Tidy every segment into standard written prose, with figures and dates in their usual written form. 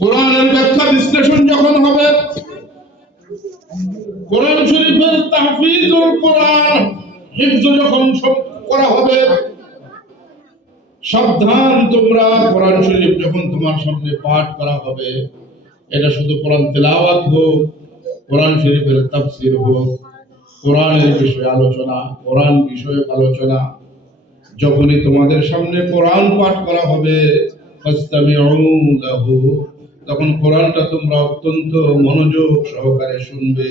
কোরআনের ব্যাখ্যা বিশ্লেষণ যখন হবে, কোরআন শরীফের তাহফিজুল কোরআন হিফজ যখন করা হবে, সাবধান তোমরা, কোরআন শরীফ যখন তোমার সামনে পাঠ করা হবে, এটা শুধু কোরআন তেলাওয়াত হোক, কোরআন শরীফের তাফসীর হোক, কোরআনের বিষয়ে আলোচনা, কোরআন বিষয়ক আলোচনা, যখনই তোমাদের সামনে কোরআন পাঠ করা হবে, ফাসতামিউ লাহু, তখন কোরআনটা তোমরা অত্যন্ত মনোযোগ সহকারে শুনবে।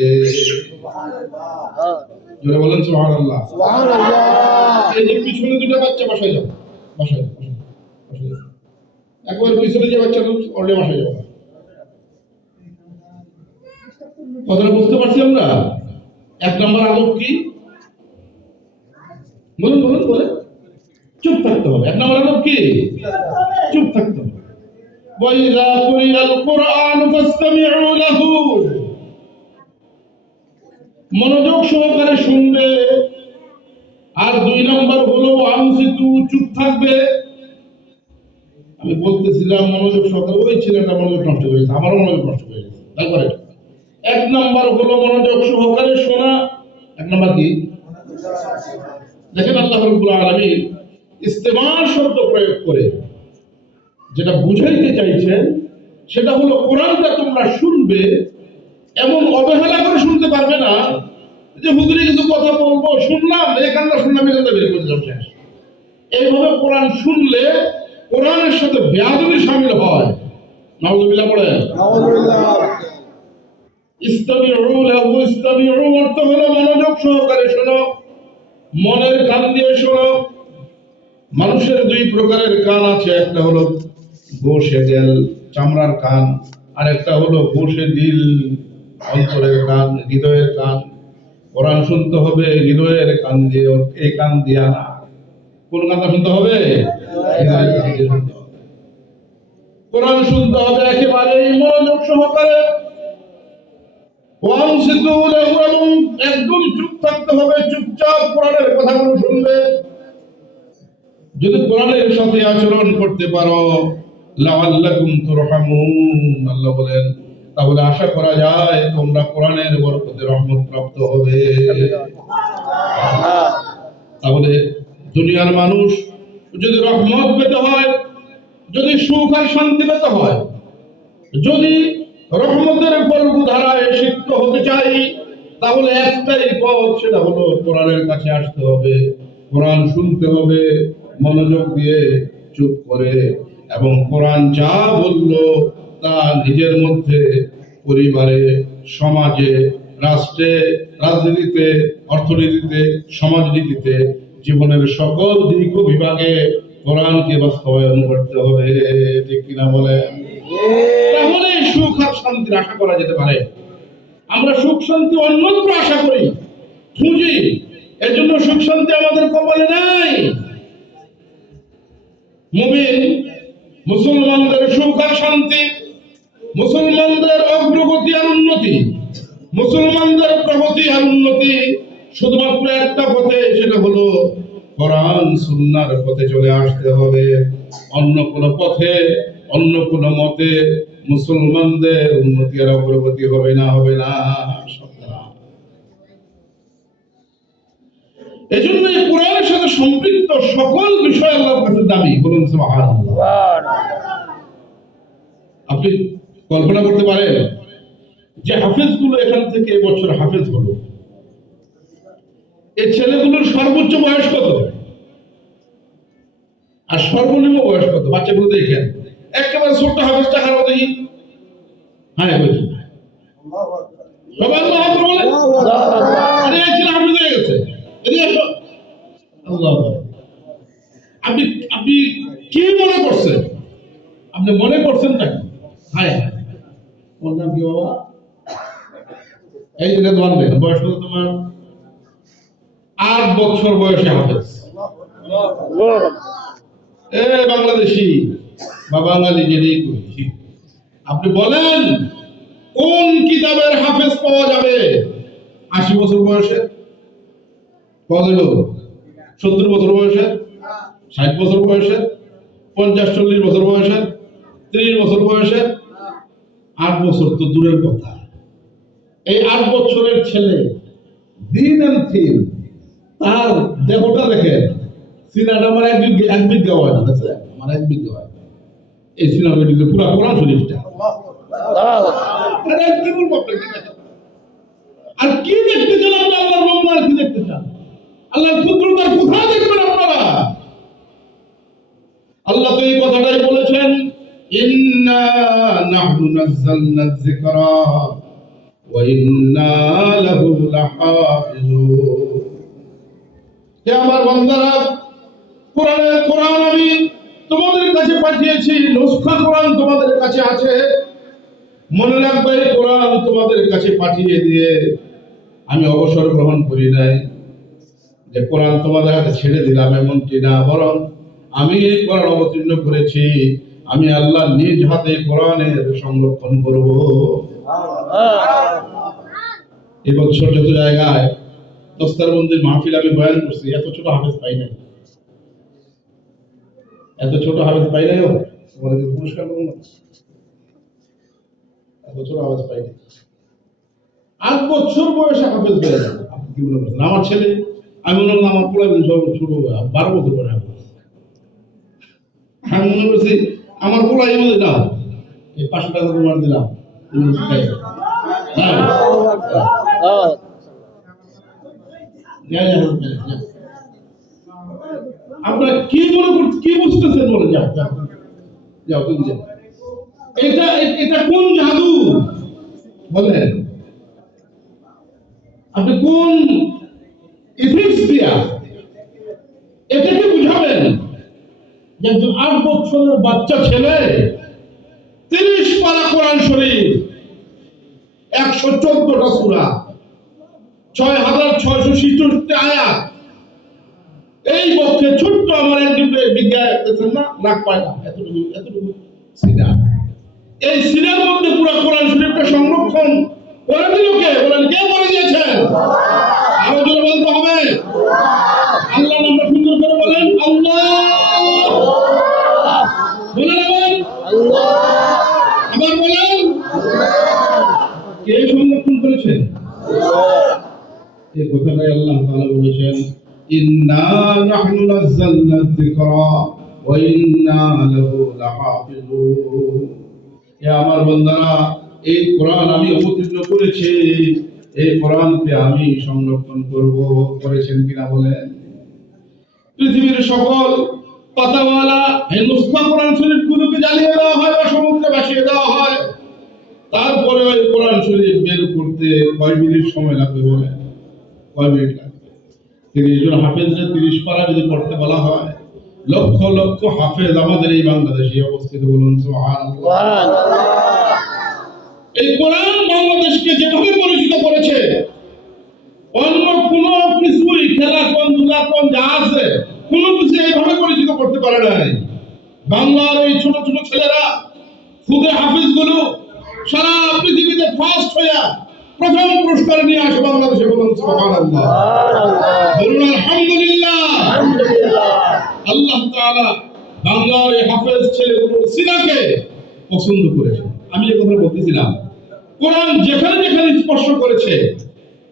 জোরে বলেন সুবহানাল্লাহ। এই যে পিছনে দুটো বাচ্চা বসায় যাও, বসায় যাও, বসায় যাও। একবার পিছনে যে বাচ্চা অলরেডি বসায় যাও। কথাটা বুঝতে পারছি আমরা? এক নম্বর আলোক কি? বলুন বলুন বলেন। চুপ থাকতে হবে। এক নম্বর আলোক কি? চুপ থাকতে হবে। وَإِذَا قُرِئَ الْقُرْآنُ فَاسْتَمِعُوا لَهُ, মনোযোগ সহকারে শুনবে। আর দুই নম্বর হলো আনসিতু, চুপ থাকবে। আমি বলতেছিলাম মনোযোগ সহকারে, ওই ছেলেটা মনোযোগ নষ্ট হয়ে গেছে, আমারও মনোযোগ নষ্ট হয়ে গেছে। তারপরে এক নম্বর হলো মনোযোগ সহকারে শোনা। এক নম্বর কি? দেখেন আল্লাহ রাব্বুল আলামিন ইস্তেমা শব্দ প্রয়োগ করে যেটা বুঝাইতে চাইছেন সেটা হলো কোরআনটা তোমরা শুনবে, এমন অবহেলা করে শুনতে পারবে না যে হুজুরে কিছু কথা বলবো, শুনলাম, এখানটা শুনলাম, এখানটা বের করে দিলাম, শেষ। এইভাবে কোরআন শুনলে কোরআনের সাথে বেয়াদবি শামিল হয়। নাউযুবিল্লাহ পড়ে। ইস্তামিউ লাহু, ইস্তামিউ অর্থ হলো মনোযোগ সহকারে শোনো, মনের কান দিয়ে শোনো। মানুষের দুই প্রকারের কান আছে, একটা হলো গোশে দিল, চামড়ার কান, আর একটা হলো গোশে দিল, অন্তরের কান, হৃদয়ের কান। কোরআন শুনতে হবে হৃদয়ের কান দিয়ে, এই কান দিয়া না। কোন কানটা শুনতে হবে? হৃদয়ের কান দিয়ে শুনতে হবে। কোরআন শুনতে হবে একেবারে মনোযোগ সহকারে। ওয়ানসিতু লাহু, এবং একদম চুপ থাকতে হবে, চুপচাপ কোরআনের কথাগুলো শুনবে। যদি কোরআনের সাথে আচরণ করতে পারো, লাআল্লাকুম তুরহামুন, আল্লাহ বলেন, তাহলে আশা করা যায় তোমরা কোরআনের বরকতে রহমত প্রাপ্ত হবে। তাহলে দুনিয়ার মানুষ যদি রহমত পেতে হয়, যদি সুখ আর শান্তি পেতে হয়, যদি রহমতের গল্পধারায় সিক্ত হতে চাই, তাহলে একটাই পথ, সেটা হলো কোরআনের কাছে আসতে হবে, কোরআন শুনতে হবে মনোযোগ দিয়ে, চুপ করে, এবং কোরআন যা বললো তা নিজের মধ্যে, পরিবারে, সমাজে, রাষ্ট্রে, রাজনীতিতে, অর্থনীতিতে, সমাজনীতিতে, জীবনের সকল দিক ও বিভাগে কোরআনকে বাস্তবায়ন করতে হবে। ঠিক কিনা বলেন? তাহলে সুখ আর শান্তির আশা করা যেতে পারে। আমরা সুখ শান্তি অন্যত্র আশা করি, খুঁজি, এজন্য সুখ শান্তি আমাদের কপালে নাই। মুমিন মুসলমানদের সুখ আর শান্তি, মুসলমানদের অগ্রগতি আর উন্নতি, মুসলমানদের প্রগতি আর উন্নতি শুধুমাত্র একটা পথে, সেটা হলো কোরআন সুন্নাহর পথে চলে আসতে হবে। অন্য কোন পথে, অন্য কোন মতে মুসলমানদের উন্নতি আর অগ্রগতি হবে না, হবে না। এজন্য এই কোরআনের সাথে সম্পৃক্ত সকল বিষয় আল্লাহর কাছে দামি। বলুন সুবহানাল্লাহ। আপনি কল্পনা করতে পারেন যে হাফেজগুলো এখান থেকে এবছর হাফেজ হলো, এই ছেলেগুলোর সর্বোচ্চ বয়স কত আর সর্বনিম্ন বয়স কত? বাচ্চাগুলো দেখেন, একেবারে ছোট্ট হাফেজটা খারাপ দেখি। হ্যাঁ বলছি, সবাই আল্লাহু আকবার বলে। আরে এই ছেলে হাফেজ হয়ে গেছে, এদিকে আসো। আল্লাহু আকবার। আপনি আপনি কি মনে করছেন? আপনি মনে করছেন নাকি? হ্যাঁ, ওর নাম কি বাবা? এই যে দোয়ান দেন, বয়স কত তোমার? 8 বছর বয়সে হাফেজ। এ বাংলাদেশি বা বাঙালি যেটাই করি, আপনি বলেন কোন কিতাবের হাফেজ পাওয়া যাবে 80 বছর বয়সে? পাওয়া যাবে 70 বছর বয়সে, 60 বছর বয়সে, 50-40 বছর বয়সে, 30 বছর বয়সে? 8 বছর তো দূরের কথা, এই 8 বছরের ছেলে দিন এন্ড থিন, তার দেহটা দেখেন, সিনাটা আমার এক বিঘা হয় না, আমার 1 বিঘা হয়। এই সিনাটা পুরো কোরআন শরীফটা। কি বলবো আপনাকে? আর কি দেখতে চান আপনি? আল্লাহর রহমান আর কি দেখতে চান? আল্লাহর কুদরত আর কোথায় দেখবেন আপনারা? আল্লাহ তো এই কথাটাই বলেছেন, ইন্না নাহনু নাযালনা যিকরা ওয়া ইন্না লাহু লাহাফিজুন। হে আমার বান্দারা, কোরআন আমি তোমাদের কাছে পাঠিয়েছি, নুসখা কোরআন তোমাদের কাছে আছে। মনে রাখবে, কোরআন তোমাদের কাছে পাঠিয়ে দিয়ে আমি অবসর গ্রহণ করি নাই, যে কোরআন তোমাদের হাতে ছেড়ে দিলাম এমনটি না, বরং আমি এই কোরআন অবতীর্ণ করেছি, আমি আল্লাহ নিজ হাতে কোরআনের সংরক্ষণ করব। এই বছর যত জায়গায় দস্তারবন্দির মাহফিল আমি বয়ান করছি, এত ছোট হাফেজ পাই নাই, এত ছোট হাফেজ পাই নাই। তোমাদের পুরস্কার করুন, এত ছোট হাফেজ পাই নাই। 8 বছর বয়সে হাফেজ বেড়ে যাবে। আপনি কি মনে করছেন? আমার ছেলে, আমি মনে করলাম আমার পোলা ছোট 12 বছর পরে হাফেজ। আমি মনে করছি আমার পোলা এই মধ্যে দাও, এই 500 টাকা তোমার দিলাম, আপনারা কি মনে করছেন, কি বুঝতেছেন? বলে যাও যাও তুমি যাও। এটা কোন জাদু বলেন? আপনি কোন ইথিক্স দিয়া এটাকে বুঝাবেন যে একজন 8 বছরের বাচ্চা ছেলে 30 পারা কোরআন শরীফ, 114টা সূরা, 6666 আয়াত, এই পক্ষে ছোট্ট আমার একজন বিজ্ঞান দেখছেন না, লাখ পায় না, এতটুকু সিনা, এই সিনার মধ্যে পুরো কোরআন শরীফটা সংরক্ষণ করে দিল কে? বলেন, কে করে দিয়েছেন? আরো জোরে বলতে হবে, আল্লাহ নামটা সুন্দর করে বলেন, আল্লাহ বলেন, আবার আবার বলেন, কে সংরক্ষণ করেছেন? এই কথাটাই আল্লাহ তাআলা বলেছেন, ইন্না নাহনু নাযালনা যিকরা ওয়া ইন্না লাহু লাহাফিজুন। হে আমার বান্দারা, এই কোরআন আমি অবতীর্ণ করেছি, এই কোরআনকে আমি সংরক্ষণ করব। করেছেন কিনা বলেন? পৃথিবীর সকল পাতাওয়ালা এই নুসখা কোরআন শরীফ গুলোকে জ্বালিয়ে দেওয়া হয় বা সমুদ্রে ভাসিয়ে দেওয়া হয়, তারপরে ওই কোরআন শরীফ বের করতে কয় মিনিট সময় লাগবে বলেন? কয় মিনিট লাগবে? 30 জন হাফেজরা 30 পারা যদি পড়তে বলা হয়, লক্ষ লক্ষ হাফেজ আমাদের এই বাংলাদেশে অবস্থিত। বলুন সুবহানাল্লাহ। এই কোরআন বাংলাদেশকে যেভাবে পরিচিত করেছে, অন্য কোন কিছুই, খেলাকন ধুলাকন যা আছে, কোন কিছু এইভাবে পরিচিত করতে পারে নাই। বাংলার এই ছোট ছোট ছেলেরা, খুদে হাফিজ গুলো সারা পৃথিবীতে ফার্স্ট হইয়া প্রথম পুরস্কার নিয়ে আসে বাংলাদেশে। বলুন সুবহানাল্লাহ, বলুন আলহামদুলিল্লাহ। আল্লাহ তাআলা বাংলার এই হাফেজ ছেলেগুলোর সিনাকে পছন্দ করেছে। আমি যে কথা বলতেছিলাম, কোরআন যেখানে যেখানে স্পর্শ করেছে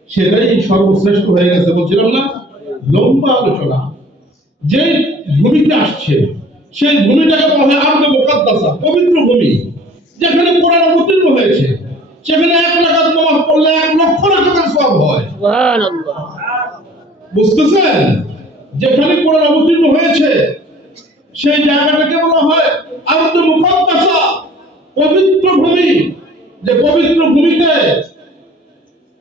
সেটাই সর্বশ্রেষ্ঠ হয়ে গেছে। বলছিলাম না, লম্বা আলোচনা যে ভূমিতে আসছে, সেই ভূমিটাকে বলা হয় আরদে মুকাদ্দাসা, পবিত্র ভূমি। যেখানে কোরআন অবতীর্ণ হয়েছে সেখানে 1 রাকাত নামাজ পড়লে 1 লক্ষ রাকাতের সওয়াব হয়। সুবহানাল্লাহ। বুঝতেছেন? যেখানে কোরআন অবতীর্ণ হয়েছে সেই জায়গাটাকে বলা হয় আরদে মুকাদ্দাসা, পবিত্র ভূমি। যে পবিত্র ভূমিতে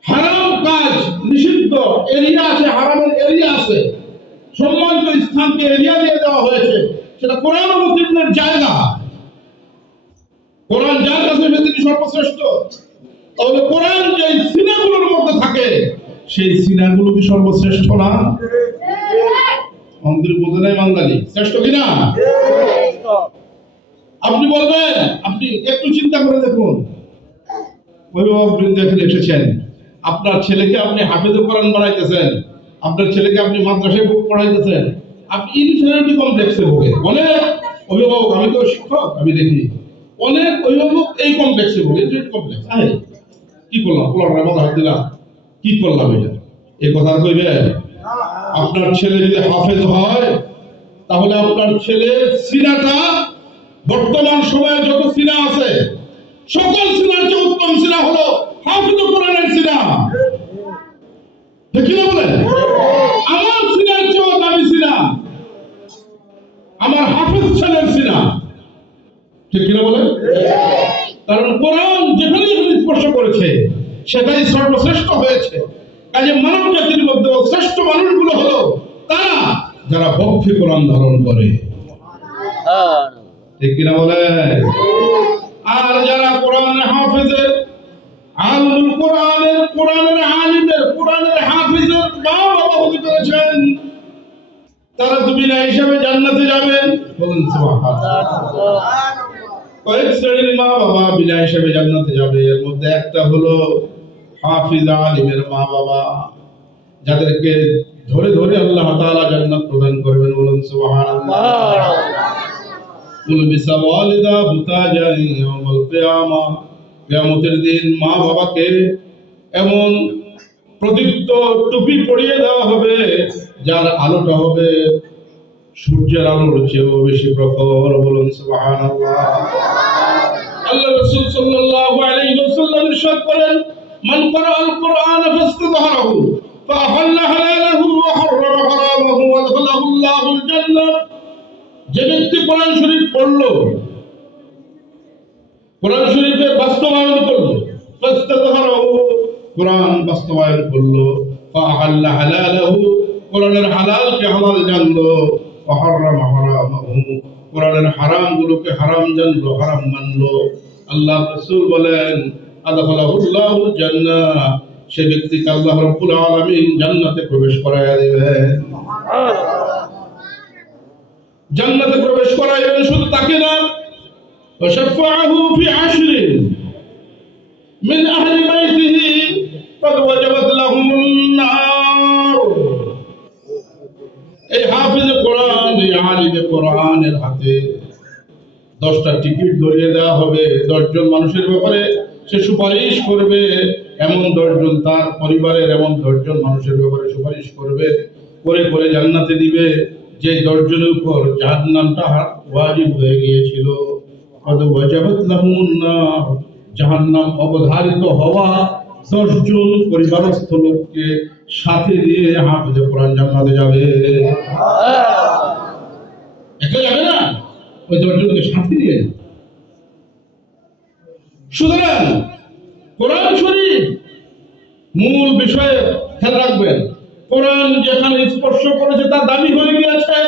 হারাম কাজ নিষিদ্ধ এরিয়া আছে, হারামের এরিয়া আছে, সম্মানিত স্থানকে এরিয়া দিয়ে দেওয়া হয়েছে, সেটা কোরআন অবতীর্ণের জায়গা। কোরআন যার কাছে তিনি সর্বশ্রেষ্ঠ। তাহলে কোরআন যে সিনাগুলোর মধ্যে থাকে, সেই সিনাগুলো কি সর্বশ্রেষ্ঠ না? মন্দির বোঝে নাই বাঙালি, শ্রেষ্ঠ কিনা? আপনি বলবেন, আপনি একটু চিন্তা করে দেখুন, অভিভাবক বৃন্দ এখানে এসেছেন, আপনার ছেলেকে আপনি হাফেজে কোরআন বানাইতেছেন, আপনার ছেলেকে আপনি মাদ্রাসায় পড়াইতেছেন, আপনি ইনফিরিয়রিটি কমপ্লেক্সে ভোগে। বলে অভিভাবক, আমি তো শিক্ষক, আমি দেখি অনেক অভিভাবক এই কমপ্লেক্সে বলে কমপ্লেক্স কি করলাম পোলার মাথা হাত দিলাম কি করলাম এটা এই কথা কইবে আপনার ছেলে যদি হাফেজ হয় তাহলে আপনার ছেলের সিনাটা বর্তমান সময়ে যত সিনা আছে সকল সিনার চেয়ে উত্তম সিনা হলো হাফেজ কোরআনের সিনা ঠিক না বলেন আমার সিনার চেয়ে দামি সিনা আমার হাফেজ ছেলের সিনা ঠিক কিনা বলেন কারণ কোরআন যেখানে যেখানে স্পর্শ করেছে সেটাই সর্বশ্রেষ্ঠ হয়েছে কাজে মানব জাতির মধ্যে শ্রেষ্ঠ মানুষগুলো হলো তারা যারা পক্ষে কোরআন ধারণ করে ঠিক কিনা বলে আর যারা কোরআনের হাফেজের আলমুল কোরআনের আলিমের কোরআনের হাফেজের মা বাবা হতে পেরেছেন তারা তো বিনা হিসাবে জান্নাতে যাবেন বলুন সুবহানাল্লাহ কয়েক শ্রেণীর মা বাবা বিনা হিসাবে জান্নাতে যাবে এর মধ্যে একটা হলো হাফিজ আলিমের মা বাবা যাদেরকে ধরে ধরে আল্লাহ তাআলা জান্নাত প্রদান করবেন বলুন সুবহানাল্লাহ কুল বিসাওয়ালিদা বুতাজাই ইয়াউমুল কিয়ামা কিয়ামতের দিন মা বাবাকে এমন প্রদীপ্ত টুপি পরিয়ে দেওয়া হবে যার আলোটা হবে সূর্যের আলোর চেয়েও বেশি প্রখর বলুন সুবহানাল্লাহ আল্লাহ রাসূল সাল্লাল্লাহু আলাইহি ওয়াসাল্লাম ইরশাদ করেন মান ক্বারাআল কুরআন ফাস্তাযহারাহু ফাআহাল্লা হালালাহু ওয়া হারামা হারামাহু ওয়া আদখালাহু আল্লাহুল জান্নাহ যে ব্যক্তি কোরআন শরীফ পড়লো কোরআন শরীফের বাস্তবায়ন করলো ফাস্তাযহারাহু কোরআন বাস্তবায়ন করলো ফাআহাল্লা হালালাহু কোরআনের হালালকে হালাল জানলো ওয়া হারামা হারামাহু কোরআনের হারামগুলোকে হারাম জানলো হারাম মানলো আল্লাহ রাসূল বলেন আদখালাহুল্লাহুল জান্নাহ সে ব্যক্তিকে আল্লাহ রাব্বুল আলামিন জান্নাতে প্রবেশ করায়া দিবেন জান্নাতে প্রবেশ করাইবেন শুধু তাকে না ওয়া শাফাআহু ফি 10 মিন আহলি বাইতিহি قد وجبت لهم النار এই হাফেজ কোরআন এই আলিম কোরআনের হাতে 10টা টিকিট ধরিয়ে দেওয়া হবে 10 জন মানুষের ব্যাপারে সে সুপারিশ করবে এমন 10 জন তার পরিবারের এমন 10 জন মানুষের ব্যাপারে সুপারিশ করবে করে করে জান্নাতে দিবে যে 10 জনের উপর জাহান্নামটা ওয়াজিব হয়ে গিয়েছিল কত ওয়াজাবাত লাহুন নার জাহান্নাম অবধারিত হওয়া 10 জন পরিবারস্থ লোককে সাথে দিয়ে হাফেজ কোরআন জান্নাতে যাবে একা যাবে না ওই 10 জনকে সাথে দিয়ে সুতরাং কোরআন শরীফ মূল বিষয়ে খেয়াল রাখবেন কোরআন যেখানে স্পর্শ করেছে তা দামি হয়ে গিয়েছে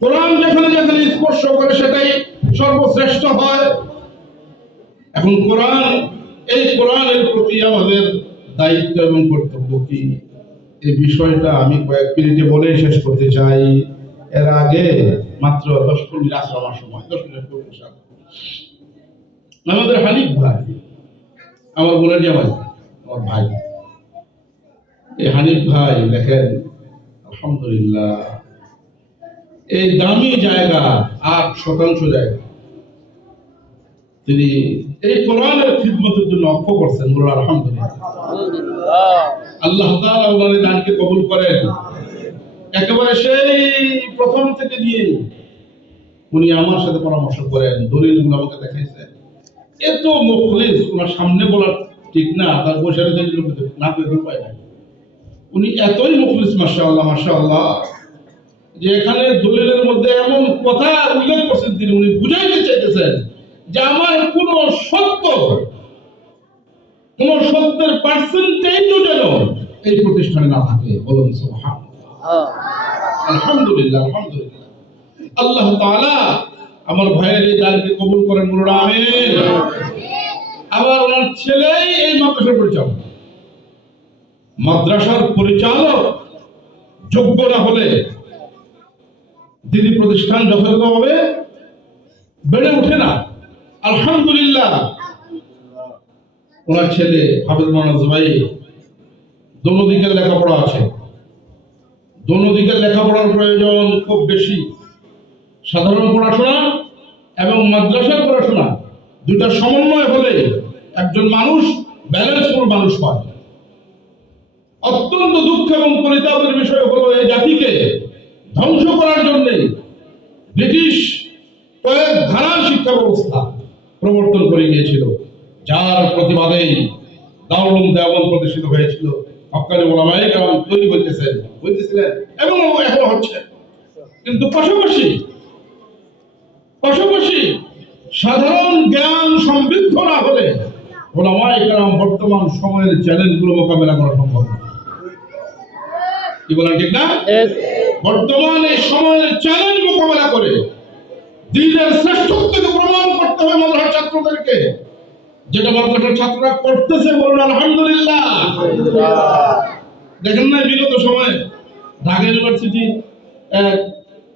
কোরআন যেখানে যেখানে স্পর্শ করে সেটাই সর্বশ্রেষ্ঠ হয় এখন এই কোরআনের প্রতি আমাদের দায়িত্ব এবং কর্তব্য কি এই বিষয়টা আমি কয়েক মিনিটে বলে শেষ করতে চাই এর আগে মাত্র 10 মিনিট আছে আমার সময় 10 মিনিট আমাদের হানিফ ভাই আমার বোনের জামাই আমার ভাই এই হানিফ ভাই দেখেন আলহামদুলিল্লাহ এই দামি জায়গা 8% জায়গা তিনি এই কোরআনের খিদমতের জন্য অক্ষ করছেন বলুন আলহামদুলিল্লাহ আল্লাহ তাআলা ওনার দানকে কবুল করেন একেবারে সেই প্রথম থেকে নিয়ে উনি আমার সাথে পরামর্শ করেন দলিলগুলো আমাকে দেখাইছেন এত মুখলিস ওনার সামনে বলা ঠিক না তার বসারে যে লোক না পেতে পায় না উনি এতই মুখলিস মাশাআল্লাহ মাশাআল্লাহ যে এখানে দলিলের মধ্যে এমন কথা উল্লেখ করছেন তিনি উনি বুঝাইতে চাইতেছেন যে আমার কোন সত্যের পার্সেন্টেজও যেন এই প্রতিষ্ঠানে না থাকে বলুন সুবহানাল্লাহ আলহামদুলিল্লাহ আলহামদুলিল্লাহ আল্লাহ তাআলা আমার ভাইয়ের এই দানকে কবুল করেন বলুন আমিন আবার ওনার ছেলেই এই মাদ্রাসার পরিচালক যোগ্য না হলে দিনী প্রতিষ্ঠান যথাযথভাবে বেড়ে ওঠে না আলহামদুলিল্লাহ ওনার ছেলে হাফেজ মাওলানা জুবাইর দোনো দিকের লেখাপড়া আছে দোনো দিকের লেখাপড়ার প্রয়োজন খুব বেশি সাধারণ পড়াশোনা এবং মাদ্রাসার পড়াশোনা দুটা সমন্বয় হলে একজন মানুষ ব্যালেন্সফুল মানুষ হয়। অত্যন্ত দুঃখ এবং পরিতাপের বিষয় হলো এই জাতিকে ধ্বংস করার জন্য ব্রিটিশ কয়েক ধারার শিক্ষা ব্যবস্থা প্রবর্তন করে গিয়েছিল, যার প্রতিবাদেই দারুল উলুম দেওবন্দ প্রতিষ্ঠিত হয়েছিল। হক্কানি উলামায়ে কেরাম তৈরি হইতেছিলেন এবং এখন হচ্ছে। কিন্তু পাশাপাশি সাধারণ জ্ঞান সমৃদ্ধ না হলে উলামায়ে কেরাম বর্তমান সময়ের চ্যালেঞ্জগুলো মোকাবেলা করা সম্ভব না। কি বলেন ঠিক না? বর্তমান এই সময়ের চ্যালেঞ্জ মোকাবেলা করে দ্বীনের শ্রেষ্ঠত্বকে প্রমাণ করতে হবে মাদ্রাসার ছাত্রদেরকে। যেটা মাদ্রাসার ছাত্ররা করতেছে, বলুন আলহামদুলিল্লাহ। দেখেন না বিগত সময়ে ঢাকা ইউনিভার্সিটি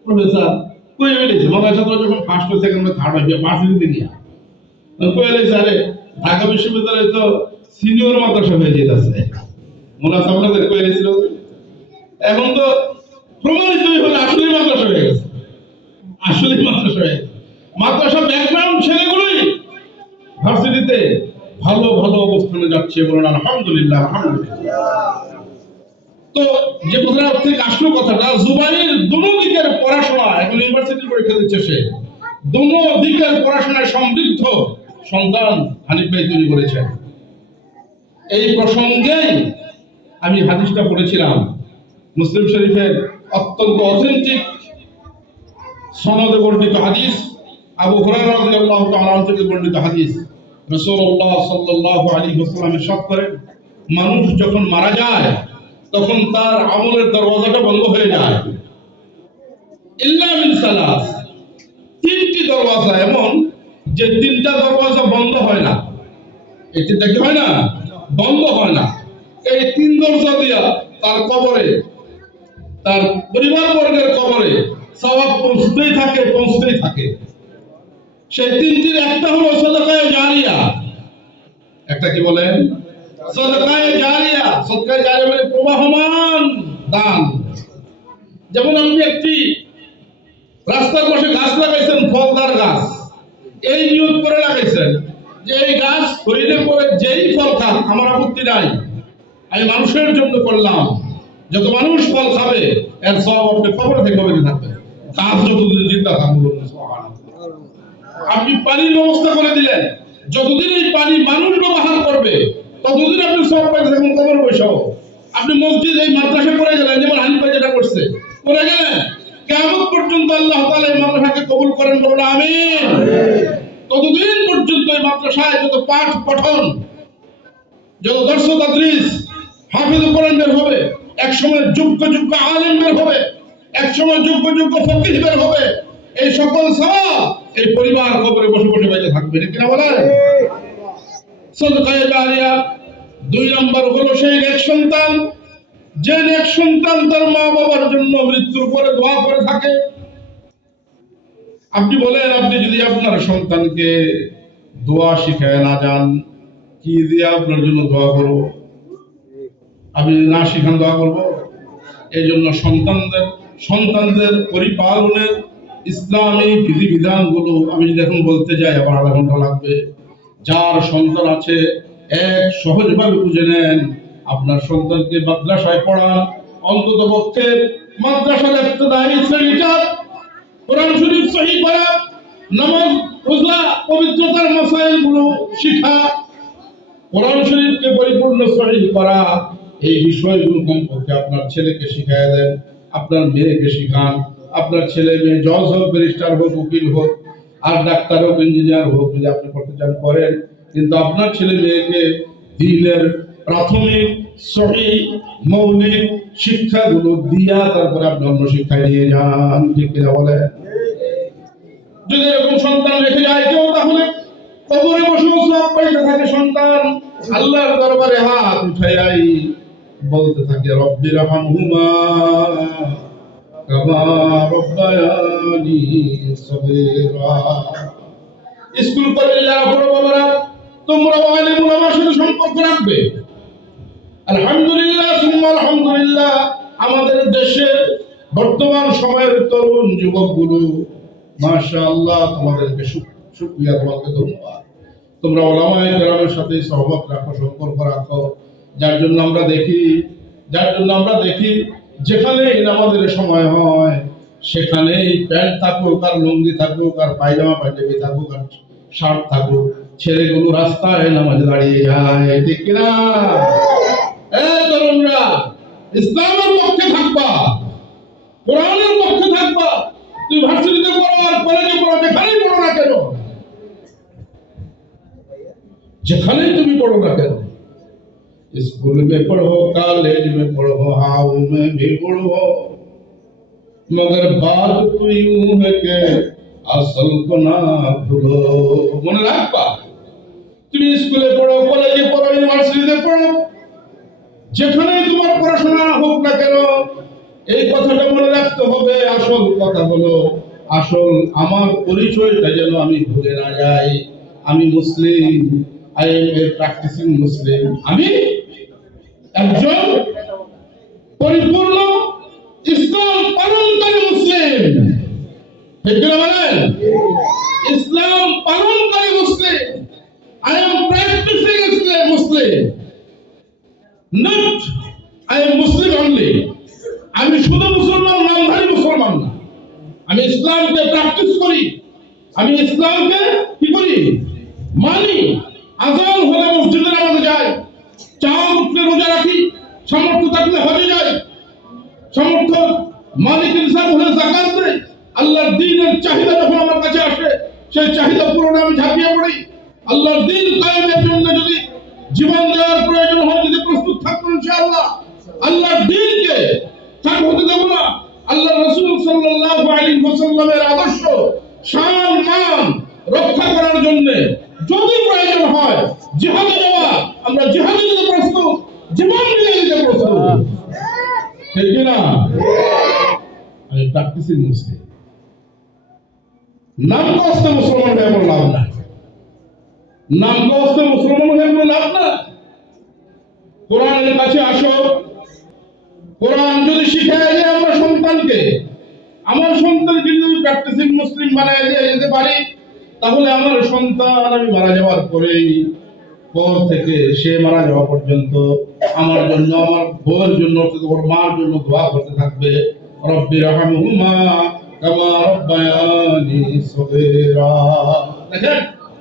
প্রফেসর কয়ে বেরিয়েছে মাদ্রাসা ছাত্র যখন ফার্স্ট ও সেকেন্ড থার্ড হয়েছে ভার্সিটিতে নিয়ে কয়ে রয়েছে, আরে ঢাকা বিশ্ববিদ্যালয় তো সিনিয়র মাদ্রাসা হয়ে যেতেছে। মনে আছে আপনাদের কয়ে গেছিল? এখন তো প্রমাণিত হলে আসলেই মাদ্রাসা হয়ে গেছে, আসলেই মাদ্রাসা হয়ে গেছে। মাদ্রাসা ব্যাকগ্রাউন্ড ছেলেগুলোই ভার্সিটিতে ভালো ভালো অবস্থানে যাচ্ছে, বলুন আলহামদুলিল্লাহ। তো যে কথাটা থেকে আসলো কথাটা, জুবাইর দুনো দিকের পড়াশোনা, এখন ইউনিভার্সিটির পরীক্ষা দিচ্ছে সে, দুনো দিকের পড়াশোনায় সমৃদ্ধ সন্তান হানিফ ভাই তৈরি করেছেন। এই প্রসঙ্গে আমি হাদিসটা পড়েছিলাম মুসলিম শরীফের অত্যন্ত অথেন্টিক সনদে বর্ণিত হাদিস, আবু হুরায়রা রাদিয়াল্লাহু তাআলা আনহু থেকে বর্ণিত হাদিস। রাসূলুল্লাহ সাল্লাল্লাহু আলাইহি ওয়াসাল্লাম ইরশাদ করেন, মানুষ যখন মারা যায় তখন তার আমলের দরওয়াজাটা বন্ধ হয়ে যায়, ইল্লা মিন সালাস, তিনটি দরওয়াজা এমন যে তিনটা দরওয়াজা বন্ধ হয় না। এই তিনটা কি হয় না? বন্ধ হয় না। এই তিন দরজা দিয়া তার কবরে, তার পরিবার বর্গের কবরে সওয়াব পৌঁছতেই থাকে। সেই তিনটির একটা হলো সাদাকায়ে জারিয়া। একটা কি বলেন? সাদাকায়ে জারিয়া। সাদাকায়ে জারিয়া মানে প্রবাহমান দান। যেমন আপনি একটি রাস্তার পাশে গাছ লাগাইছেন, ফলদার গাছ, এই নিয়ত করে লাগাইছেন যে এই গাছ হইলে পরে যেই ফল খান আমার আপত্তি নাই, আমি মানুষের জন্য করলাম, যত মানুষ ফল খাবে এর সব আপনি খবর থেকে কবে থাকবে, গাছ যতদিন জিন্দা থাকবে। আপনি পানির ব্যবস্থা করে দিলেন, যতদিন এই পানি মানুষ ব্যবহার করবে ততদিন আপনি সব পাইতে থাকুন কবর বৈশাও। আপনি মসজিদ এই মাদ্রাসা করে গেলেন, যেমন হানিফ ভাই যেটা করছে করে গেলেন, কিয়ামত পর্যন্ত আল্লাহ তাআলা এই মাদ্রাসাকে কবুল করেন, বলুন আমিন। ততদিন পর্যন্ত এই মাদ্রাসায় যত পাঠ পঠন, যত দর্স তাদরিস, হাফিজ কোরআন বের হবে, এক সময় যোগ্য আলেম বের হবে, এক সময় যোগ্য ফকিহ বের হবে, এই সকল সওয়াব এই পরিবার কবরে বসে বসে বাইতে থাকবে, ঠিক না বলেন? সাদাকায়ে জারিয়া। দুই নম্বর হলো সেই নেক সন্তান, যে নেক সন্তান তার মা বাবার জন্য মৃত্যুর পরে দোয়া করে থাকে। আপনি বলেন, আপনি যদি আপনার সন্তানকে দোয়া শিখায় না যান, কি দিয়ে আপনার জন্য দোয়া করব? আপনি না শিখান দোয়া করব? এই জন্য সন্তানদের পরিপালনের ইসলামী বিধিবিধানগুলো আমি যদি এখন বলতে যাই আবার আধা ঘন্টা লাগবে। যার সন্তান আছে এক সহজভাবে বুঝে নেন, আপনার সন্তানকে মাদ্রাসায় পড়ান, অন্তত পক্ষে মাদ্রাসার ইবতিদায়ী শ্রেণীটা কোরআন শরীফ সহিহ পড়া, নামাজ রোজা পবিত্রতার মাসাইলগুলো শিখা, কোরআন শরীফকে পরিপূর্ণ সহিহ করা, এই বিষয়গুলো কমপক্ষে আপনার ছেলেকে শিখায় দেন, আপনার মেয়েকে শিখান। আপনার ছেলে মেয়ে জজ হোক, ব্যারিস্টার হোক, উকিল হোক, আর ডাক্তার হোক, ইঞ্জিনিয়ার হোক, যদি আপনি করতে চান করেন, কিন্তু আপনার ছেলে মেয়েকে দ্বীনের প্রাথমিক সহিহ মৌলিক শিক্ষাগুলো দিয়া তারপরে আপনি অন্য শিক্ষায় নিয়ে যান, ঠিক কিনা বলে? যদি এরকম সন্তান রেখে যায় কেউ, তাহলে কবরে বসেও সওয়াব পাইতে থাকে সন্তান, আল্লাহর দরবারে হাত উঠাই বলতে থাকে রব্বির রহমহুমা কামা রব্বায়ানি সগীরা। স্কুল কলেজে যারা বড় বাবারা, তোমরা আলেম ওলামার সাথে সম্পর্ক রাখবে। আলহামদুলিল্লাহ সুম্মা আলহামদুলিল্লাহ, আমাদের দেশের বর্তমান সময়ের তরুণ যুবকগুলো মাশাআল্লাহ, তোমাদেরকে শুকরিয়া, তোমাকে ধন্যবাদ। তোমরা ওলামায়ে কেরামের সাথে সহবত রাখো, সম্পর্ক রাখো, যার জন্য আমরা দেখি যেখানে নামাজের সময় হয় সেখানেই প্যান্ট থাকুক আর লুঙ্গি থাকুক আর পায়জামা পাঞ্জাবি থাকুক আর শার্ট থাকুক, ছেলেগুলো রাস্তায় নামাজে দাঁড়িয়ে যায়, ঠিক কিনা? তরুণরা, ইসলামের পক্ষে থাকবা, কোরআনের পক্ষে থাকবা। তুই ভার্সিটিতে পড়ো আর কলেজে পড়ো, যেখানেই পড়ো না কেন, যেখানেই তুমি পড়ো না কেন, स्कूल में पढ़ो, कॉलेज में पढ़ो, हाउ में भी पढ़ो, मगर बात तो यूं है कि असल को ना भूलो। মনে রাখবা, তুমি স্কুলে পড়ো, কলেজে পড়ো, ইউনিভার্সিটিতে পড়ো, যেখানেই তোমার পড়াশোনা হোক না কেন, এই কথাটা মনে রাখতে হবে। আসল কথা হলো, আসল আমার পরিচয়টা যেন আমি ভুলে না যাই। আমি মুসলিম, I am a practising Muslim. আমি একজন পরিপূর্ণ ইসলাম পালনকারী মুসলিম, ঠিক কিনা বলেন? ইসলাম পালনকারী মুসলিম। I am practising Islam Muslim, not I am Muslim only. আমি শুধু মুসলমান, নামধারী মুসলমান না। আমি ইসলামকে প্র্যাকটিস করি, আমি ইসলামকে কি করি? মানি। আযান হলে মসজিদে নামাজে যাই, চাঁদ উঠলে রোজা রাখি, সামর্থ্য থাকলে হজে যাই, সামর্থ্য মালিক ইনসান হলে যাকাত দেই। আল্লাহর দ্বীনের চাহিদা যখন আমার কাছে আসে, সেই চাহিদা পূরণে আমি ঝাঁপিয়ে পড়ি। আল্লাহর দ্বীন কায়েমের জন্য যদি জীবন দেওয়ার প্রয়োজন হয়, যদি প্রস্তুত থাকবো ইনশাআল্লাহ। আল্লাহর দ্বীনকে থাক হতে দেব না। আল্লাহ রাসূল সাল্লাল্লাহু আলাইহি ওয়াসাল্লামের আদর্শ, শান মান রক্ষা করার জন্য যদি প্রয়োজন হয় জিহাদে যাওয়া, আমরা জিহাদে যেতে প্রস্তুত, জীবন দিয়ে দিতে প্রস্তুত, ঠিক কিনা? আমি প্র্যাকটিসিং মুসলিম। নাম কষ্ট মুসলমান হয়ে কোনো লাভ নাই, নাম কষ্ট মুসলমান হয়ে কোনো লাভ না। কোরআনের কাছে আসো, কোরআন যদি শিখায় যে আমরা সন্তানকে, আমার সন্তানকে যদি প্র্যাকটিসিং মুসলিম বানায় যেতে পারি, তাহলে আমার সন্তান আমি মারা যাওয়ার পর থেকে সে মারা যাওয়া পর্যন্ত আমার জন্য, আমার বউয়ের জন্য, ওর মার জন্য দোয়া করতে থাকবে, রব্বি রহমহুমা কামা রব্বায়ানি সগীরা। দেখেন,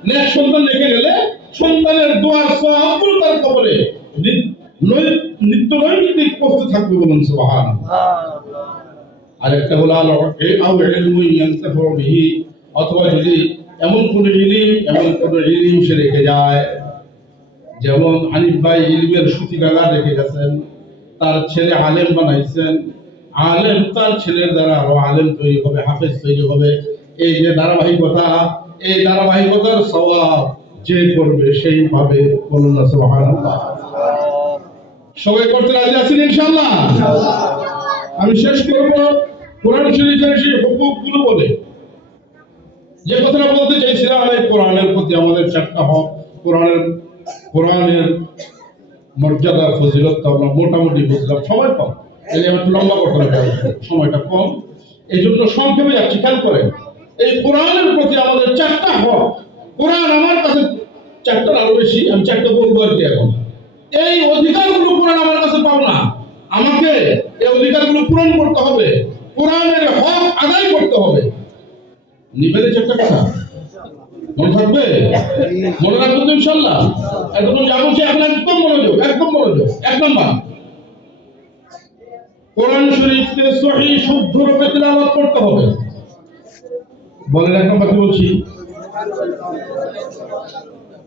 নেক্সট সন্তান রেখে গেলে সন্তানের দোয়ার সওয়াব তার কবরে নিত্য নৈমিত্তিক পৌঁছতে থাকবে, বলুন সুবহানাল্লাহ। আরেকটা হলো আও ইলমু ইয়ানতাফু বিহি, অথবা যদি এমন কোন ইলম সে রেখে যায়, যেমন হানিফ ভাই ইলমের সূতিকাগার রেখে গেছেন, তার ছেলে আলেম বানাইছেন, আলেম তার ছেলের দ্বারা আরো আলেম তৈরি হবে, হাফেজ তৈরি হবে। এই যে ধারাবাহিকতা, এই ধারাবাহিকতার সওয়াব যে করবে সেই পাবে, বলুন না সুবহানাল্লাহ। সবাই করতে রাজি আছেন ইনশাআল্লাহ? আমি শেষ করব কোরআন শরীফের সেই হুকুকগুলো বলে। যে কথাটা বলতে চাইছিলাম, এই কোরআনের প্রতি আমাদের চারটা হক। কোরআনের মর্যাদা, ফজিলত তো আমরা মোটামুটি বুঝলাম, সময় কম, এই আমি একটু লম্বা করতে হবে, সময়টা কম, এই জন্য সংক্ষেপে যাচ্ছি। খেয়াল করেন, এই কোরআনের প্রতি আমাদের চারটা হক। কোরআন আমার কাছে চারটার আরো বেশি, আমি চারটা বলবো আর কি। এখন এই অধিকারগুলো কোরআন আমার কাছে পাও না, আমাকে এই অধিকারগুলো পূরণ করতে হবে, কোরআনের হক আদায় করতে হবে। নিবেদন চারটা কথা মনে থাকবে, মনে রাখবো তো ইনশাআল্লাহ। এখন যা বলছি এখন একদম মনোযোগ, একদম মনোযোগ। এক নম্বর, কোরআন শরীফকে সহি শুদ্ধ রূপে তিলাওয়াত করতে হবে। বলেন এক নম্বর কি বলছি?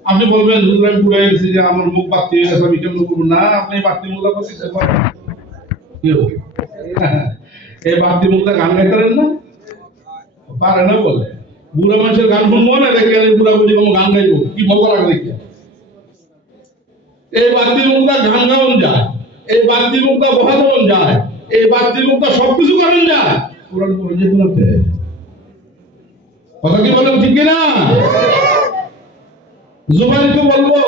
আপনি বলবেন হুজুর আমি পুরাই গেছি, যে আমার মুখ বাতি হয়ে গেছে, আমি কেমন করবো না? আপনি বাতি মুখা করতে কি হবে? এই বাতি মুখা গান গাইতে পারেন না? পারে না বলে বুড়া মানুষের গান শুনবো না, দেখে বুড়া বুঝি কোনো গান গাইবো, কি মজা লাগে দেখে। এই বাতি মুখটা গান গাওয়ান যায়, এই বাতি মুখটা বহাদন যায়, এই বাতি মুখটা সবকিছু করেন যায়, কোরআন পড়ে যেতে হতে। কথা কি বলেন, ঠিক কিনা? জুবাইরকে বলবো,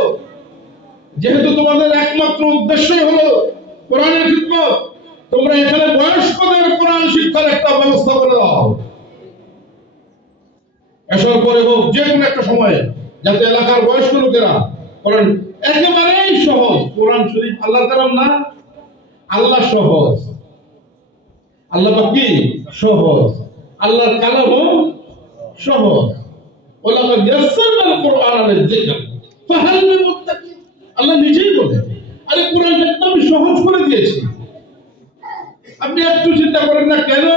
যেহেতু তোমাদের একমাত্র উদ্দেশ্যই হলো কোরআনের খিদমত, তোমরা এখানে বয়স্কদের কোরআন শিক্ষার একটা ব্যবস্থা করে দাও। এসব করে হোক যে কোনো একটা সময়ে, যাতে এলাকার বয়স্ক লোকেরা করেন। একেবারেই সহজ কোরআন শরীফ, আল্লাহর কালাম না, আল্লাহ সহজ, আল্লাহ পাক কি সহজ, আল্লাহর কালামও সহজ। ওলাকাদ ইয়াসসারনাল কুরআনা লিয-যিকর ফাহাল মিন মুত্তাকিন। আল্লাহ নিজেই বলেন, আরে কোরআনটা একদম সহজ করে দিয়েছি। আপনি একটু চিন্তা করেন না কেন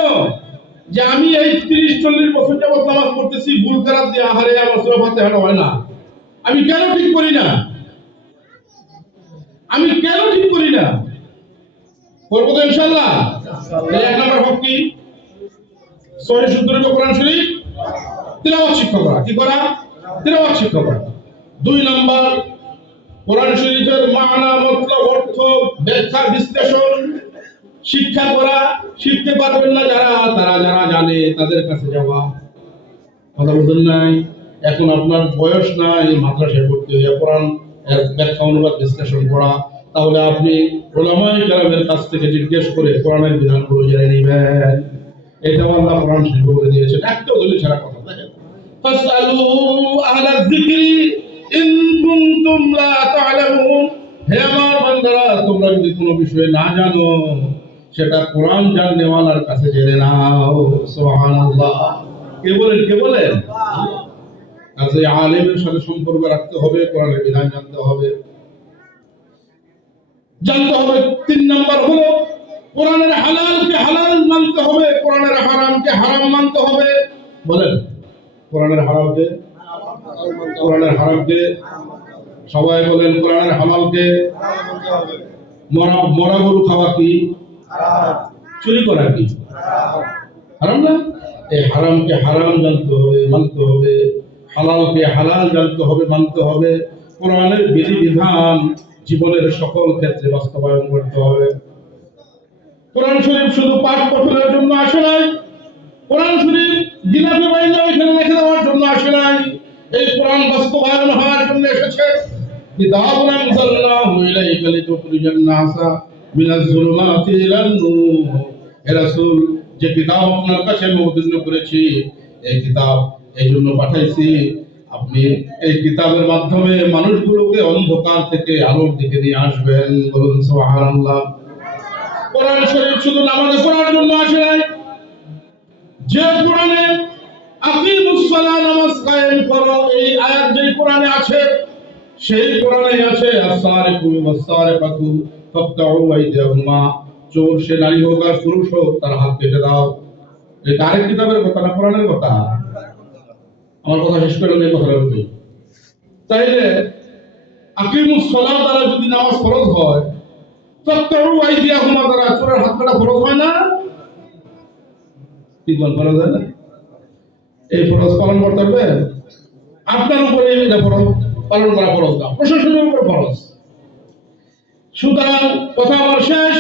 যে আমি এই 30-40 বছর যাবত নামাজ পড়তেছি, ভুল করার দিয়ে আহারে আমার সূরা ফাতিহা হয় না, আমি কেন ঠিক করি না? আমি কেন ঠিক করি না? করবো তো ইনশাআল্লাহ। এক নম্বর হক কি? সহি শুদ্ধ কোরআন শরীফ তিলাওয়াত শিক্ষা করা। কি করা? তিলাওয়াত শিক্ষা করা। 2 নম্বর কোরআন শরীফের মানা, মতলব, অর্থ, ব্যাখ্যা, বিশ্লেষণ শিক্ষা করা। শিখতে পারবেন না যারা, তারা যারা জানে তাদের কাছে যাওয়া। কথা বুঝেন নাই? এখন আপনার বয়স নাই মাদ্রাসায় ভর্তি হয়ে কোরআন এর ব্যাখ্যা, অনুবাদ, বিশ্লেষণ করা, তাহলে আপনি উলামায়ে কেরামের কাছ থেকে জিজ্ঞেস করে কোরআনের বিধানগুলো জেনে নেবেন। এটা আল্লাহ কোরআন শরীফে বলে দিয়েছেন। একটা দলিল ছাড়া কথা দেখেন, ফাসআলু আহলা যিকরি ইন কুনতুম লা তা'লামুন। হে আমার বান্দারা, তোমরা যদি কোনো বিষয় না জানো সেটা কোরআন জাননেওয়ালার কাছে জেনে নাও। সুবহানাল্লাহ। কে বলেন? কে বলেন? কাজে আলেমের সাথে সম্পর্ক রাখতে হবে, কোরআনের বিধান জানতে হবে। 3 নম্বর হলো কোরআনের হালালকে হালাল মানতে হবে, কোরআনের হারামকে হারাম মানতে হবে। বলেন, কোরআনের হালালকে, কোরআনের হারামকে, সবাই বলেন কোরআনের হালালকে। মরা গরু খাওয়া কি? চুরি করা কি? হারাম না? এই হারামকে হারাম জানতে হবে, মানতে হবে। হালালকে হালাল জানতে হবে, মানতে হবে। কোরআনের বিধিবিধান জীবনের সকল ক্ষেত্রে বাস্তবায়ন করতে হবে। কোরআন শরীফ শুধু পাঠ পঠনের জন্য আসে নাই, কোরআন শরীফ গিলাফে বাইন্দা ওইখানে রেখে দেওয়ার জন্য আসে নাই, এই কোরআন বাস্তবায়ন হওয়ার জন্য এসেছে। কিতাবুন আনজালনাহু ইলাইকা লিতুখরিজান নাসা মিনাজ যুলুমাতি ইলান নূর। হে রাসূল, যে কিতাব আপনার কাছে আমি অবতীর্ণ করেছি, এই কিতাব এই জন্য পাঠাইছি আপনি এই কিতাবের মাধ্যমে মানুষগুলোকে অন্ধকার থেকে আলোর দিকে নিয়ে আসবেন। বলুন সুবহানাল্লাহ। কোরআন শরীফ শুধু নামাজ পড়ার জন্য আসে নাই, যে কোরআনে আকিমুস সালাহ, নামাজ কায়েম করো, এই আয়াত যে কোরআনে আছে, সেই কোরআনে আছে আস-সারিকু ওয়াস-সারিকাতু ফাকতাউ আইদিয়াহুমা। চোর সে নারী হোক আর পুরুষ হোক, তার হাত কেটে দাও। এটা আরেক কিতাবের কথা না, কোরআনের কথা। আমার কথা শেষ করে এই কথাটা বলি। তাইলে আকিমুস সালাহ দ্বারা যদি নামাজ ফরজ হয়, ফাকতাউ আইদিয়াহুমা দ্বারা চোরের হাত কাটা ফরজ হয় না? কি কোন ফরজ হয় না? এই ফরজ পালন করতে হবে আপনার উপরে, এটা ফরজ পালন করা ফরজ না, প্রশাসনের উপর ফরজ। সুতরাং কথা আমার শেষ,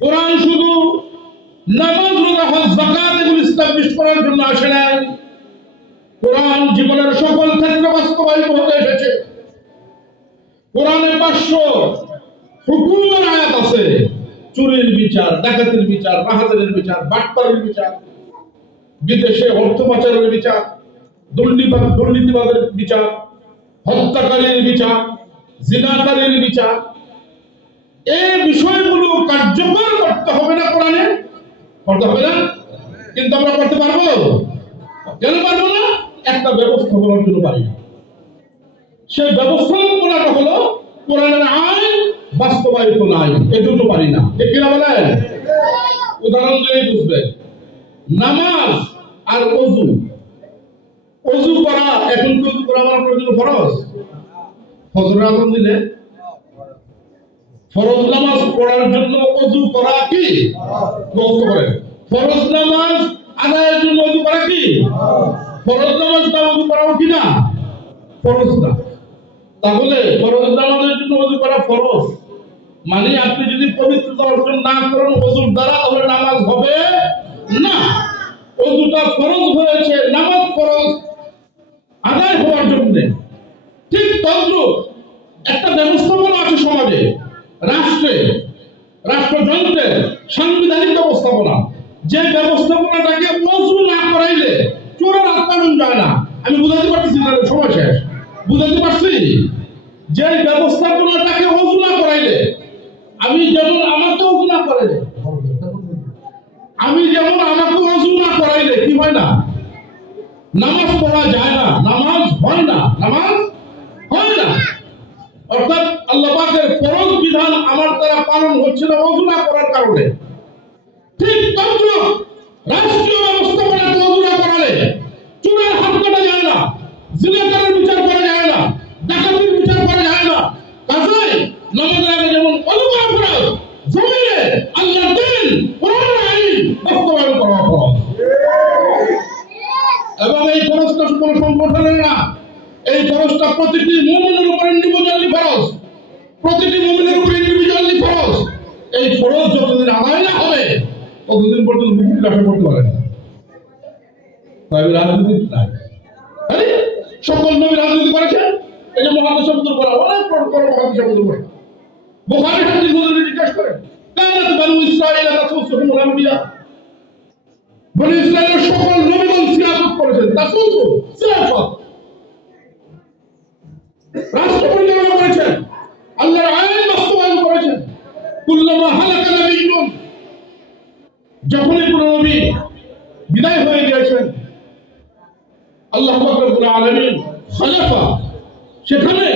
কোরআন শুধু নামাজ, রোজা, হজ, যাকাত এগুলো এস্টাবলিশ করার জন্য আসে নাই, কোরআন জীবনের সকল ক্ষেত্রে বাস্তবায়িত হতে এসেছে। কোরআনে 500 হুকুমের আয়াত আছে, চুরির বিচার, ডাকাতির বিচার, রাহাজানের বিচার, বাটপাড়ির বিচার, বিদেশে অর্থ পাচারের বিচার, দুর্নীতিবাদের বিচার, হত্যাকারীর বিচার, জিনাকারীর বিচার। এই বিষয়গুলো কার্যকর করতে হবে না, কোরআনে করতে হবে না, কিন্তু আমরা করতে পারবো? কেন পারবো না? একটা ব্যবস্থাপনার জন্য পারি না। সেই ব্যবস্থাপনাটা হলো কোরআনের আইন বাস্তবায়িত নাই, এজন্য পারি না। ঠিক কিনা বলেন? উদাহরণ দিয়ে বুঝবেন, নামাজ আর ওযু। ওযু করা, এখন কি ওযু করা আমার জন্য ফরজ? ফজরের আযান দিলে ফরজ নামাজ পড়ার জন্য ওযু করা কি ফরজ? করেন ফরজ নামাজ আদায়ের জন্য ওযু করা কি ফরজ? নামাজ না ওযু করা কি না ফরজ না? তাহলে ফরজ নামাজের জন্য ওযু করা ফরজ, মানে আপনি যদি পবিত্রতা অর্জন না করেন ওযুর দ্বারা, তাহলে নামাজ হবে না। ওযুটা ফরজ হয়েছে নামাজ ফরজ আদায় হওয়ার জন্য। ঠিক তদ্রুপ একটা ব্যবস্থাপনা আছে সমাজে, রাষ্ট্রে, রাষ্ট্রযন্ত্রে, সাংবিধানিক ব্যবস্থাপনা। যে ব্যবস্থাপনাটাকে ওযু না করাইলে চোরের হাত কানুন যায় না। আমি বুঝাতে পারতেছি না, সময় শেষ। বুঝাতে পারছি যে ব্যবস্থাপনাটাকে অজু না করাইলে, আমি যেমন আমাকে অজু না করাইলে, কি হয় না? নামাজ পড়া যায় না, নামাজ হয় না, নামাজ হয় না। অর্থাৎ আল্লাহ পাকের ফরজ বিধান আমার দ্বারা পালন হচ্ছে না ওযু না করার কারণে। ঠিক তদ্রুপ রাষ্ট্রীয় ব্যবস্থাপনাকে ওযু না করালে চোরের হাত কাটা যায় না, জিনাকারের বিচার করা যায় না, ডাকাতির বিচার করা যায় না। কাজেই নামাজের আগে যেমন ওযু করা ফরজ, জমিনে আল্লাহর দ্বীন কোরআনের আইন বাস্তবায়ন করা ফরজ। এবং এই ফরজটা কোনো সংগঠনের না, এই ফরজটা প্রতিটি মুমিনের উপর ইন্ডিভিজুয়ালি ফরজ, প্রতিটি মুমিনের উপর ইন্ডিভিজুয়ালি ফরজ। এই ফরজ যতদিন আদায় না হবে ততদিন পর্যন্ত মুক্তি আশা করতে পারে না। তাই রাজনীতি নাই, সকল নবী রাজনীতি করেছেন। এই যে মহাদেশ শব্দ করা, অনেক বড় বড় মহাদেশ শব্দ করা, বুখারী হাদিস গুলো জিজ্ঞেস করেন, কানাত বানু ইসরাঈল তাসুসুহুমুল আম্বিয়া, বনি ইসরাঈলের সকল নবীগণ সিয়াসত করেছেন, তাসুসু সিয়াসত, রাষ্ট্র পরিচালনা করেছেন, আল্লাহর আইন বাস্তবায়ন করেছেন। কুল্লামা হালাকা নবিয়্যুন, যখনই কোন নবী বিদায় হয়ে গিয়েছেন, আল্লাহ পাক রব্বুল আলামিন খলিফা, সেখানে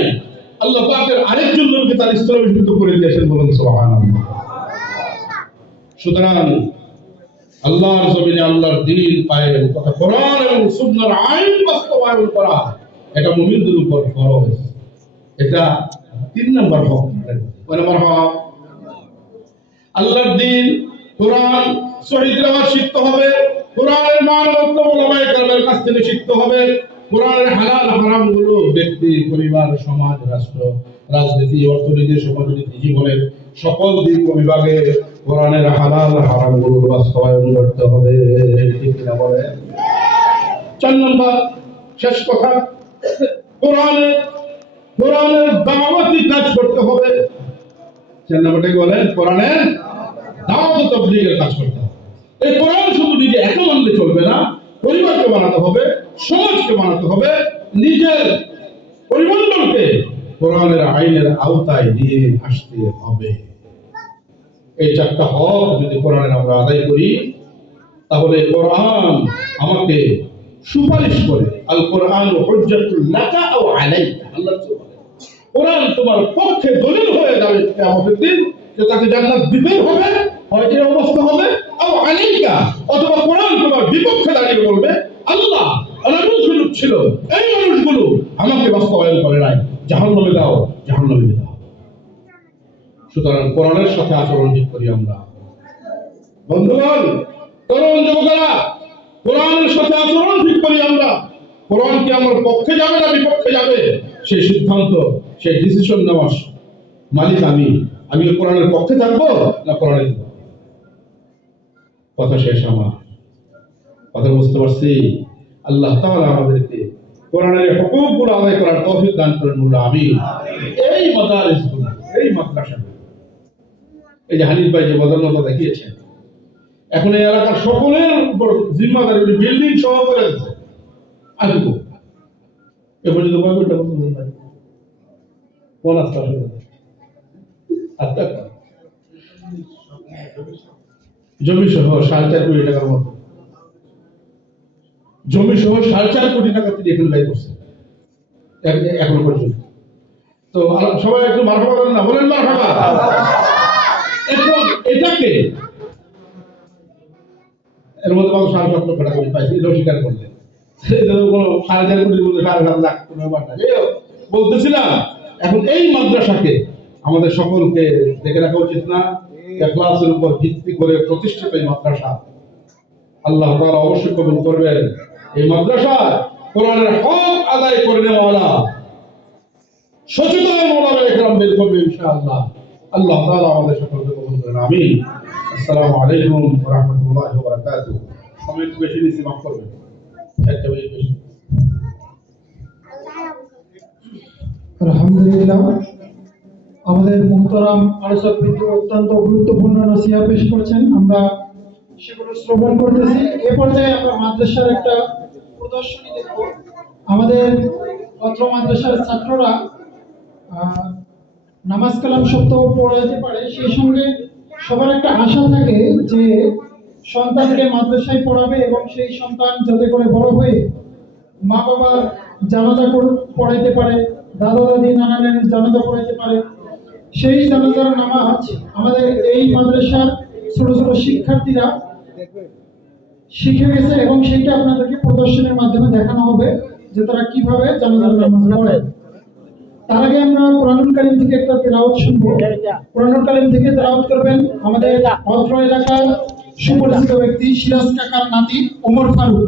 আল্লাহ পাকের আরেকজন নবীকে তার স্থলে অভিষিক্ত করে দিয়েছেন, বলুন সুবহানাল্লাহ। সুতরাং আল্লাহর জমিনে আল্লাহর দ্বীন কায়েম তথা কোরআন এবং সুন্নাহর আইন বাস্তবায়ন করা, এটা মুমিনদের উপর ফরজ। এটা 3 নম্বর হক। কয় নম্বর হক? আল্লাহর দ্বীন কোরআন সহিহ তেলাওয়াত শিখতে হবে, কোরআনের মানদণ্ড ওলামায়ে কেরামের কাছ থেকে শিখতে হবে, কোরআনের হালাল হারাম গুলো ব্যক্তি, পরিবার, সমাজ, রাষ্ট্র, রাজনীতি, অর্থনীতি, সমাজনীতি, জীবনের সকল দিক ও বিভাগে কোরআনের হালাল হারাম গুলো বাস্তবায়ন করতে হবে। ঠিক না বলে? 4 নম্বর শেষ কথা, কোরআনের দাওয়াতি কাজ করতে হবে। 4 নম্বরটা কি বলেন? কোরআনের দাওয়াত ও তাবলীগের কাজ করতে হবে। এই কোরআন শুধু নিজে একা মানলে চলবে না, পরিবারকে বানাতে হবে, সমাজকে বানাতে হবে, নিজের পরিমণ্ডলকে কোরআনের আইনের আওতায় নিয়ে আসতে হবে। এই 4টা হক যদি কোরআনের আমরা আদায় করি, তাহলে কোরআন আমাকে সুপারিশ করে, আল কোরআন হুজ্জাতুল লাকা আও আলাইকা, আল্লাহ বলেন কোরআন তোমার পক্ষে দলিল হয়ে যাবে কিয়ামতের দিন, যে তাকে জান্নাত দিতেই হবে, হয় এই অবস্থা হবে, আও আলাইকা, অথবা কোরআন তোমার বিপক্ষে দাঁড়িয়ে বলবে আল্লাহ মানুষগুলো ছিল, এই মানুষগুলো আমাকে বাস্তবায়ন করে নাই, জাহান্নামে দাও, জাহান্নামে দাও। সুতরাং কোরআনের সাথে আচরণ ঠিক করি আমরা। বন্ধুগণ, তরুণ যুবকেরা, কোরআনের সাথে আচরণ ঠিক করি আমরা। কোরআন কি আমার পক্ষে যাবে না বিপক্ষে যাবে, সেই সিদ্ধান্ত, সেই ডিসিশন নেওয়ার মালিক আমি। আমি কোরআনের পক্ষে থাকবো না কোরআনের? কথা শেষ আমার। কথা বুঝতে পারছি? আল্লাহ তাআলা আমাদেরকে কোরআনের হুকুমগুলো আদায় করার তৌফিক দান করেন, বলুন আমিন। এই মাদারিসগুলো, এই মাদ্রাসাগুলো, এই যে হানিফ ভাই যে বদলতা দেখিয়েছেন, এখন এই এলাকার সকলের উপর জিম্মাদারি, বিল্ডিং সহ করে দিচ্ছে। আসবো এ পর্যন্ত কয় কোটি টাকা বলুন ভাই? কোন আস্থা জমি সহ 4.5 কোটি টাকার মতো, জমি সহ 4.5 কোটি টাকা তিনি এখানে ব্যয় করছেন এখনো পর্যন্ত। তো সবাই একটু মারহাবা বলেন না, বলেন মারহাবা। এখন এটাকে এর মধ্যে মানুষ 7.5 লক্ষ টাকা করে পাইছে, এটাও স্বীকার করলেন। কোনো 4.5 কোটির মধ্যে 7.5 লাখ কোনো ব্যাপার না। বলতেছিলাম, এখন এই মাদ্রাসাকে আমাদের সকলকে দেখে রাখা উচিত না? ইখলাসের উপর ভিত্তি করে প্রতিষ্ঠিত এই মাদ্রাসা, আল্লাহ তাআলা অবশ্যই কবুল করবেন। এই মাদ্রাসা কোরআনের হক আদায় করে নেওয়ালা সচেতন ওলামায়ে কেরাম বের করবে ইনশাআল্লাহ। আল্লাহ তাআলা আমাদের সকলকে কবুল করেন, আমিন। আসসালামু আলাইকুম ওয়া রাহমাতুল্লাহি ওয়া বারাকাতুহু। আমি একটু বেশি নিছি, মাফ করবেন, একটা বেশি। আলহামদুলিল্লাহ, আমাদের মুহতারাম আলোচকবৃন্দ অত্যন্ত গুরুত্বপূর্ণ নসিহত পেশ করছেন, আমরা সেগুলো শ্রবণ করতেছি। এ পর্যায়ে আমরা মাদ্রাসার একটা প্রদর্শনী দেখব। আমাদের অত্র মাদ্রাসার ছাত্ররা নামাজ কালাম সত্য পড়াতে পারে, সেই সঙ্গে সবার একটা আশা থাকে যে সন্তানকে মাদ্রাসায় পড়াবে এবং সেই সন্তান যাতে করে বড় হয়ে মা বাবার জানাজা পড়াইতে পারে, দাদা দাদি নানা নানির জানাজা পড়াইতে পারে। সেই জানাজার নামাজ আমাদের এই মাদ্রাসার ছোট ছোট শিক্ষার্থীরা শিখে গেছে এবং সেটা আপনাদেরকে প্রদর্শনের মাধ্যমে দেখানো হবে যে তারা কিভাবে জানাজার নামাজ পড়ে। তার আগে আমরা কোরআনুল কারীম থেকে একটা তেলাওয়াত শুনবো। কোরআনুল কারীম থেকে তেলাওয়াত করবেন আমাদের অত্র এলাকার সুপরিচিত ব্যক্তি সিরাজ কাকার নাতি ওমর ফারুক।